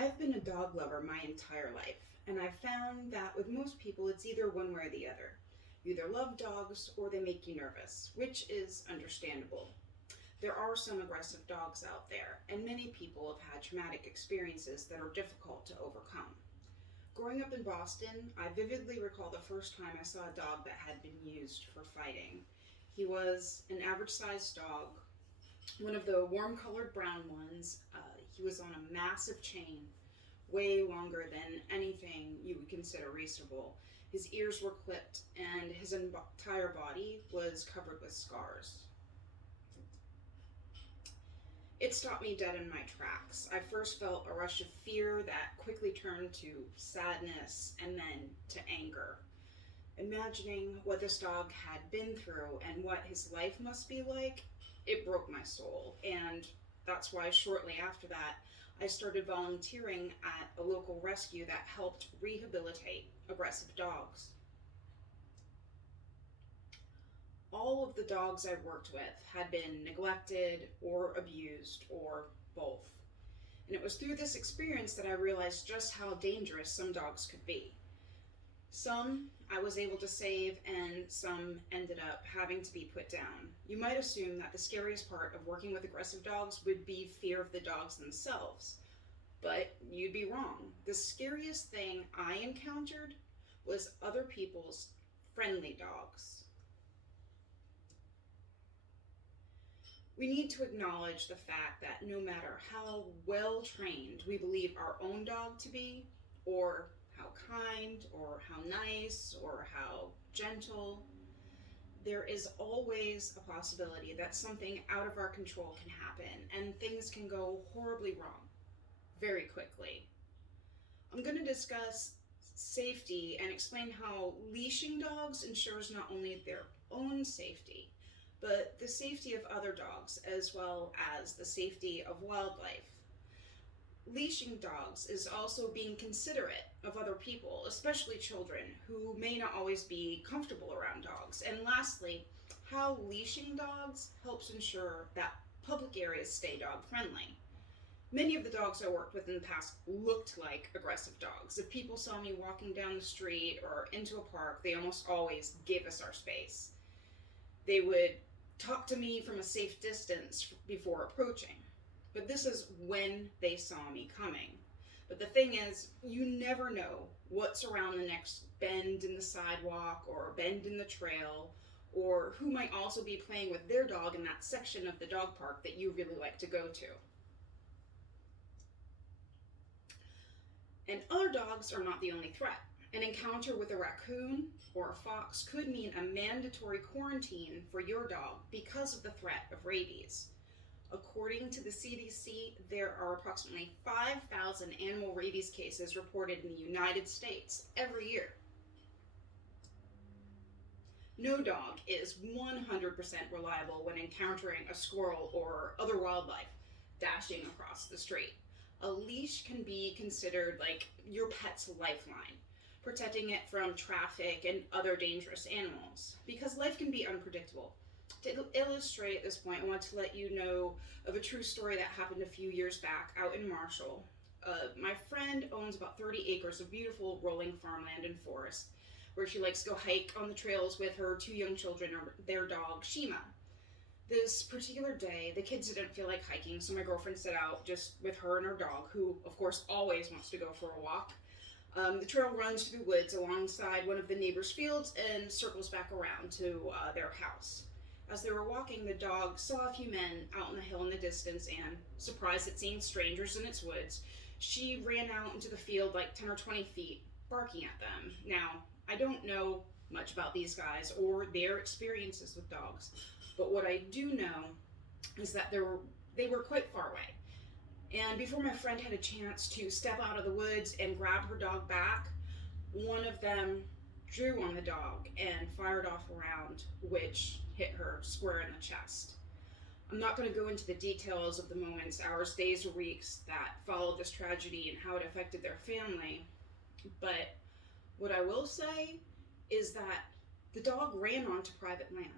I've been a dog lover my entire life, and I've found that with most people it's either one way or the other. You either love dogs or they make you nervous, which is understandable. There are some aggressive dogs out there, and many people have had traumatic experiences that are difficult to overcome. Growing up in Boston, I vividly recall the first time I saw a dog that had been used for fighting. He was an average sized dog, one of the warm colored brown ones. He was on a massive chain, way longer than anything you would consider reasonable. His ears were clipped, and his entire body was covered with scars. It stopped me dead in my tracks. I first felt a rush of fear that quickly turned to sadness and then to anger. Imagining what this dog had been through and what his life must be like, it broke my soul. And that's why shortly after that, I started volunteering at a local rescue that helped rehabilitate aggressive dogs. All of the dogs I worked with had been neglected or abused or both. And it was through this experience that I realized just how dangerous some dogs could be. Some I was able to save, and some ended up having to be put down. You might assume that the scariest part of working with aggressive dogs would be fear of the dogs themselves, but you'd be wrong. The scariest thing I encountered was other people's friendly dogs. We need to acknowledge the fact that no matter how well trained we believe our own dog to be, or how kind, or how nice, or how gentle, there is always a possibility that something out of our control can happen and things can go horribly wrong very quickly. I'm going to discuss safety and explain how leashing dogs ensures not only their own safety, but the safety of other dogs as well as the safety of wildlife. Leashing dogs is also being considerate of other people, especially children, who may not always be comfortable around dogs. And lastly, how leashing dogs helps ensure that public areas stay dog friendly. Many of the dogs I worked with in the past looked like aggressive dogs. If people saw me walking down the street or into a park, they almost always gave us our space. They would talk to me from a safe distance before approaching. But this is when they saw me coming. But the thing is, you never know what's around the next bend in the sidewalk or bend in the trail, or who might also be playing with their dog in that section of the dog park that you really like to go to. And other dogs are not the only threat. An encounter with a raccoon or a fox could mean a mandatory quarantine for your dog because of the threat of rabies. According to the CDC, there are approximately 5,000 animal rabies cases reported in the United States every year. No dog is 100% reliable when encountering a squirrel or other wildlife dashing across the street. A leash can be considered like your pet's lifeline, protecting it from traffic and other dangerous animals, because life can be unpredictable. To illustrate this point, I want to let you know of a true story that happened a few years back out in Marshall. My friend owns about 30 acres of beautiful rolling farmland and forest, where she likes to go hike on the trails with her two young children and their dog, Shima. This particular day, the kids didn't feel like hiking, so my girlfriend set out just with her and her dog, who, of course, always wants to go for a walk. The trail runs through the woods alongside one of the neighbors' fields and circles back around to their house. As they were walking, the dog saw a few men out on the hill in the distance and, surprised at seeing strangers in its woods, she ran out into the field like 10 or 20 feet, barking at them. Now, I don't know much about these guys or their experiences with dogs, but what I do know is that they were quite far away. And before my friend had a chance to step out of the woods and grab her dog back, one of them drew on the dog and fired off a round, which hit her square in the chest. I'm not going to go into the details of the moments, hours, days, or weeks that followed this tragedy and how it affected their family, but what I will say is that the dog ran onto private land,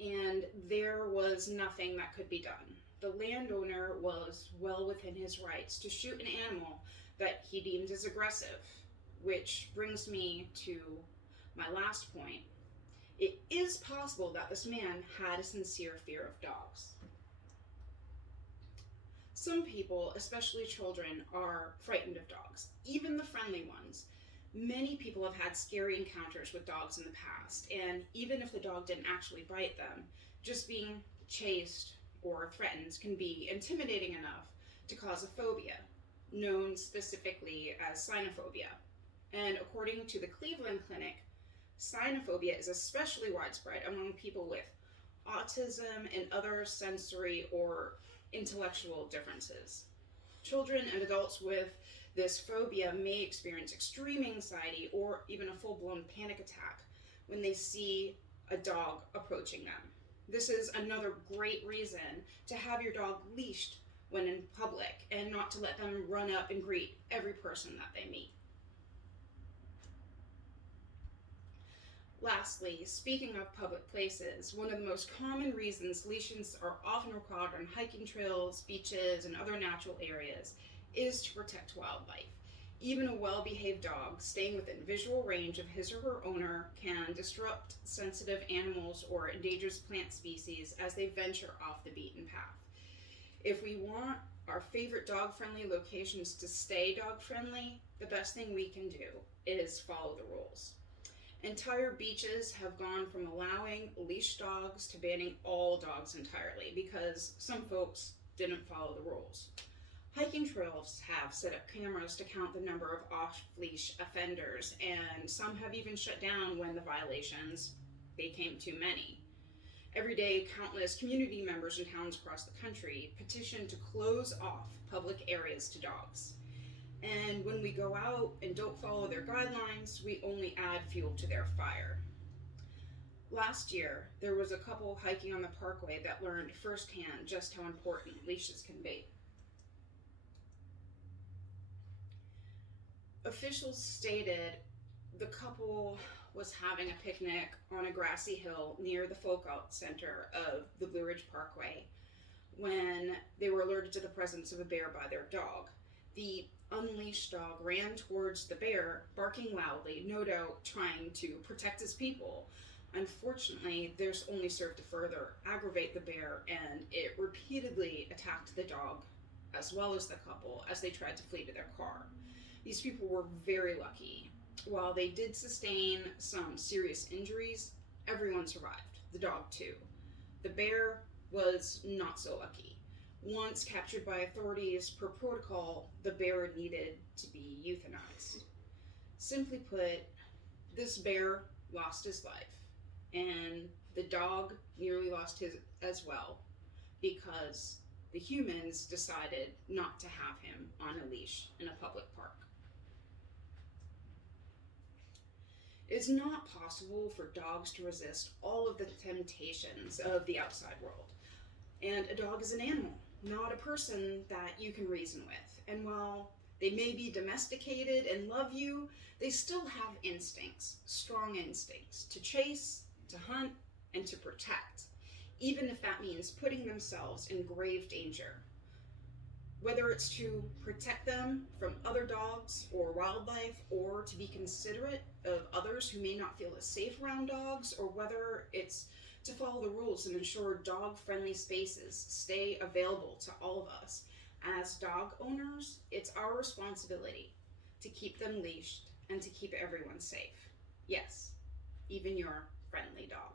and there was nothing that could be done. the landowner was well within his rights to shoot an animal that he deemed as aggressive, which brings me to my last point. It is possible that this man had a sincere fear of dogs. Some people, especially children, are frightened of dogs, even the friendly ones. Many people have had scary encounters with dogs in the past, and even if the dog didn't actually bite them, just being chased or threatened can be intimidating enough to cause a phobia, known specifically as cynophobia. And according to the Cleveland Clinic, cynophobia is especially widespread among people with autism and other sensory or intellectual differences. Children and adults with this phobia may experience extreme anxiety or even a full-blown panic attack when they see a dog approaching them. This is another great reason to have your dog leashed when in public and not to let them run up and greet every person that they meet. Lastly, speaking of public places, one of the most common reasons leashes are often required on hiking trails, beaches, and other natural areas is to protect wildlife. Even a well-behaved dog staying within visual range of his or her owner can disrupt sensitive animals or endangered plant species as they venture off the beaten path. If we want our favorite dog-friendly locations to stay dog-friendly, the best thing we can do is follow the rules. Entire beaches have gone from allowing leashed dogs to banning all dogs entirely because some folks didn't follow the rules. Hiking trails have set up cameras to count the number of off-leash offenders, and some have even shut down when the violations became too many. Every day, countless community members in towns across the country petition to close off public areas to dogs. And when we go out and don't follow their guidelines, we only add fuel to their fire. Last year, there was a couple hiking on the parkway that learned firsthand just how important leashes can be. Officials stated the couple was having a picnic on a grassy hill near the folk out center of the Blue Ridge Parkway when they were alerted to the presence of a bear by their dog. The unleashed dog ran towards the bear, barking loudly, no doubt trying to protect his people. Unfortunately, this only served to further aggravate the bear, and it repeatedly attacked the dog as well as the couple as they tried to flee to their car. These people were very lucky. While they did sustain some serious injuries, everyone survived, the dog too. The bear was not so lucky. Once captured by authorities per protocol, the bear needed to be euthanized. Simply put, this bear lost his life, and the dog nearly lost his as well because the humans decided not to have him on a leash in a public park. It is not possible for dogs to resist all of the temptations of the outside world. And a dog is an animal, not a person that you can reason with. And while they may be domesticated and love you, they still have instincts, strong instincts, to chase, to hunt, and to protect, even if that means putting themselves in grave danger. Whether it's to protect them from other dogs or wildlife, or to be considerate of others who may not feel as safe around dogs, or whether it's to follow the rules and ensure dog-friendly spaces stay available to all of us. As dog owners, it's our responsibility to keep them leashed and to keep everyone safe. Yes, even your friendly dog.